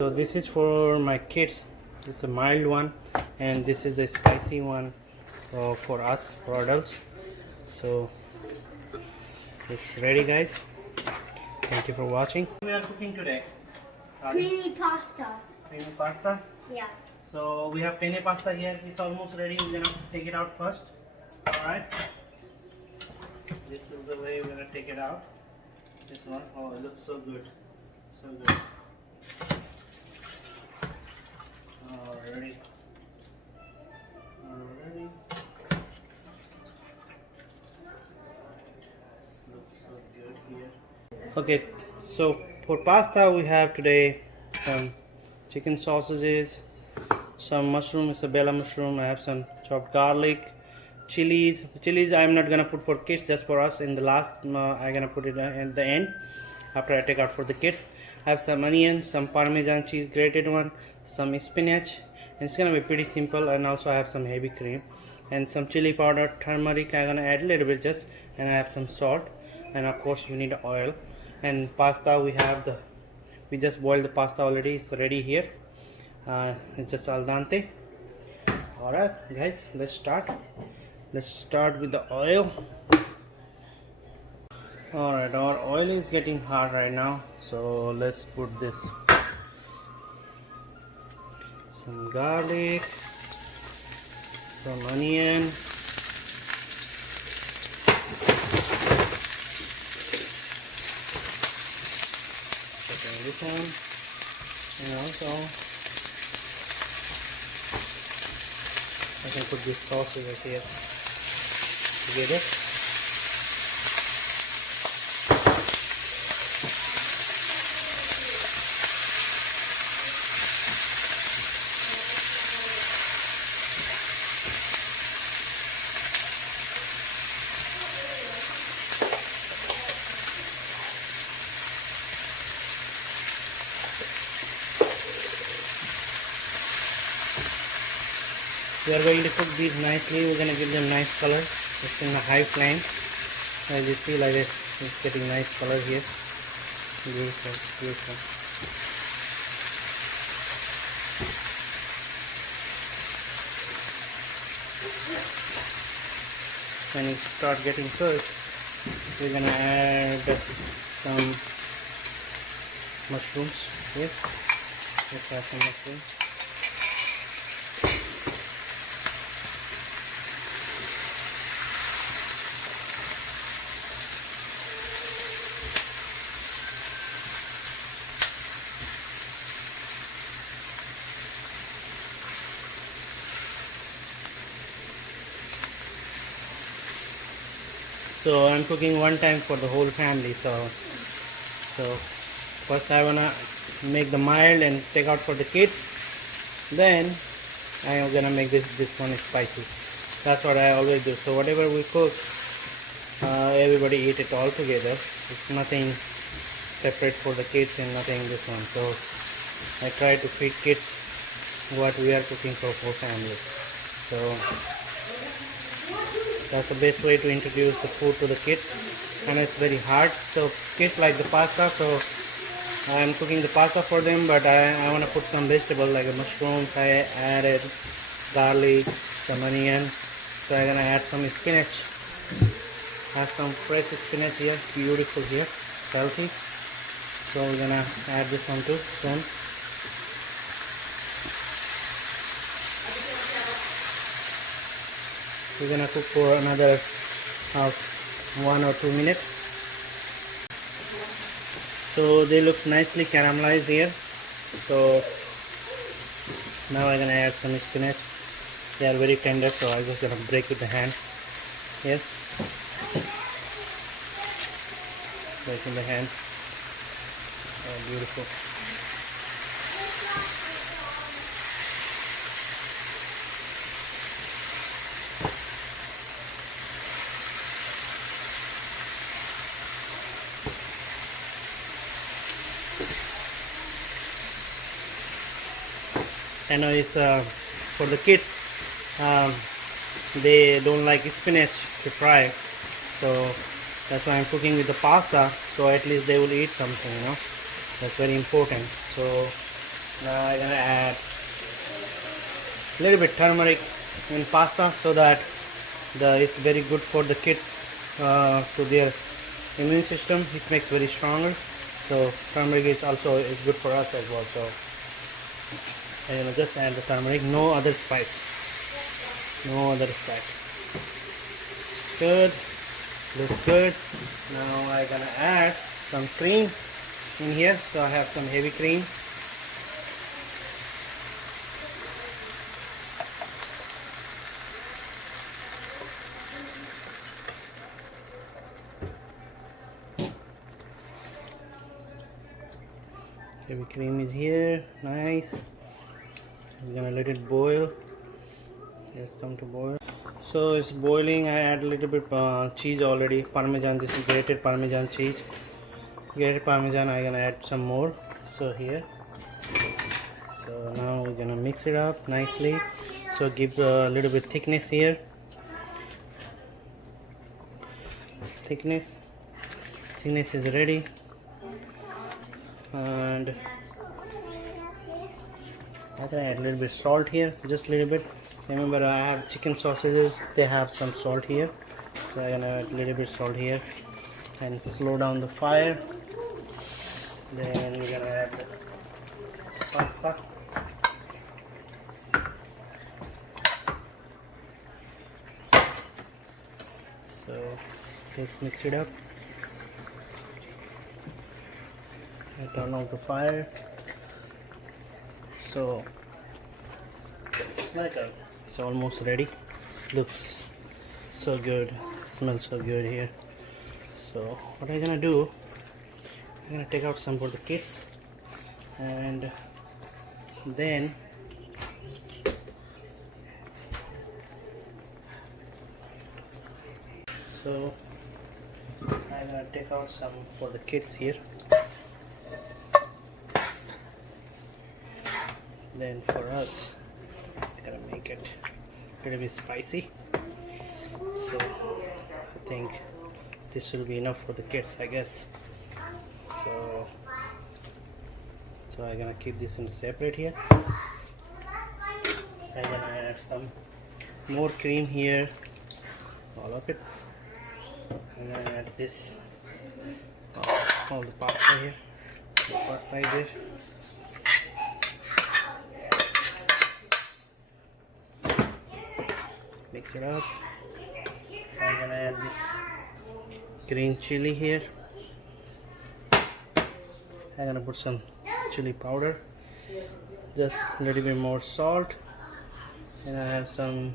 So this is for my kids. It's a mild one, and this is the spicy one for us, for adults. So it's ready, guys. Thank you for watching. We are cooking today Creamy pasta. penne pasta. Yeah. So we have penne pasta here. It's almost ready. We're gonna take it out first. All right. This is the way we're gonna take it out. This one. Oh, it looks so good. So good. Alrighty. Looks so good here. Okay, so for pasta we have today some chicken sausages, some mushroom, Isabella mushroom. I have some chopped garlic, chilies. The chilies I'm not gonna put for kids, just for us. In the last, I'm gonna put it at the end after I take out for the kids. I have some onions, some Parmesan cheese, grated one, some spinach. And it's gonna be pretty simple. And also I have some heavy cream and some chili powder, turmeric. I'm gonna add a little bit just, and I have some salt, and of course we need oil. And pasta, we just boiled the pasta already. It's ready here. It's just al dente. All right, guys, let's start. Let's start with the oil. All right, our oil is getting hot right now, so let's put this some garlic, some onion, this one, and also I can put this sauce right here together. We are going to cook these nicely. We're going to give them nice color. It's in a high flame. As you see, like this, it's getting nice color here. Beautiful, beautiful. When it start getting cooked, we're going to add some mushrooms here. Let's add some mushrooms. So I'm cooking one time for the whole family. So first I wanna make the mild and take out for the kids. Then I'm gonna make this one spicy. That's what I always do. So whatever we cook, everybody eat it all together. It's nothing separate for the kids and nothing this one. So I try to feed kids what we are cooking for family. So that's the best way to introduce the food to the kids, and it's very hard. So kids like the pasta, so I'm cooking the pasta for them, but I want to put some vegetables like the mushrooms. I added garlic, some onion, so I'm gonna add some spinach. I have some fresh spinach here, beautiful here, healthy. So we're gonna add this one too soon. We're gonna cook for another 1 or 2 minutes. So they look nicely caramelized here. So now I'm gonna add some spinach. They are very tender, so I'm just gonna break with the hand. Yes, break in the hand. Oh, beautiful. I know it's for the kids. They don't like spinach to fry, so that's why I'm cooking with the pasta. So at least they will eat something, you know. That's very important. So Now I'm gonna add a little bit turmeric in pasta so that it's very good for the kids to their immune system. It makes very stronger. So turmeric is also good for us as well. So I'm gonna just add the turmeric, no other spice. No other spice. Good. Looks good. Now I'm gonna add some cream in here. So I have some heavy cream. Heavy cream is here. Nice. I'm gonna let it boil. Just come to boil. So it's boiling. I add a little bit cheese already. Parmesan. This is grated Parmesan cheese. Grated Parmesan. I'm gonna add some more. So here. So now we're gonna mix it up nicely. So give a little bit thickness here. Thickness is ready. And I'm gonna add a little bit salt here. Just a little bit. Remember, I have chicken sausages, they have some salt here, so I'm gonna add a little bit salt here and slow down the fire. Then we're gonna add the pasta. So just mix it up. I turn off the fire. So it's almost ready. Looks so good, smells so good here. So what I'm gonna do, I'm gonna take out some for the kids, and then so I'm gonna take out some for the kids here. Then for us, I'm gonna make it a little bit spicy. So I think this will be enough for the kids, I guess. So I'm gonna keep this in separate here. I'm gonna add some more cream here, all of it. I'm gonna add this, all the pasta here. The pasta is there. Mix it up. I'm gonna add this green chili here. I'm gonna put some chili powder, just a little bit more salt, and I have some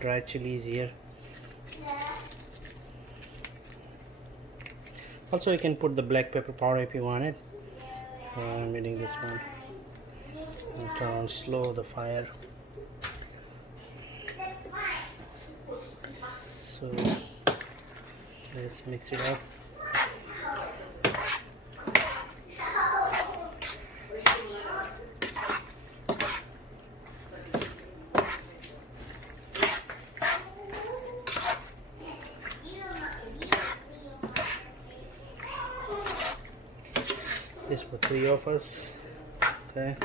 dry chilies here. Also you can put the black pepper powder if you want it. I'm eating this one. And turn slow the fire. So let's mix it up. This for 3 of us. Okay.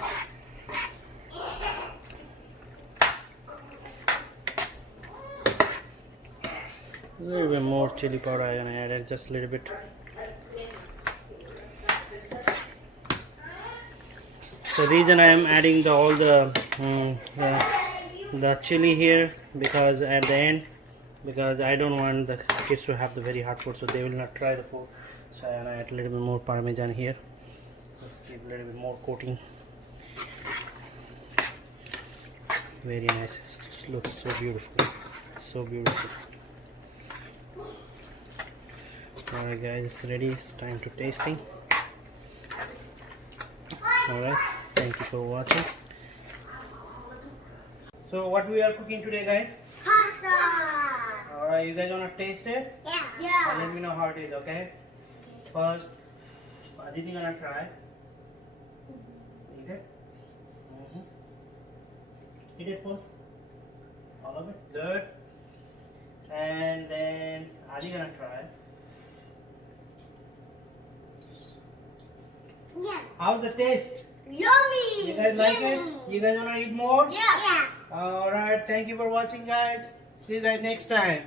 A little bit more chili powder I'm gonna add it, just a little bit. The reason I am adding all the chili here, because at the end, because I don't want the kids to have the very hot food, so they will not try the food. So I'm gonna add a little bit more Parmesan here. Just give a little bit more coating. Very nice. It looks so beautiful. So beautiful. Alright guys, it's ready. It's time to tasting. Alright, thank you for watching. So what we are cooking today, guys? Pasta! Alright, you guys wanna taste it? Yeah. Let me know how it is, okay? First, Aditi gonna try. Eat it. Eat it, Paul. All of it. Good. And then Adi gonna try. Yeah. How's the taste? Yummy. You guys like it? Yummy. You guys wanna eat more? Yeah. Alright, thank you for watching guys. See you guys next time.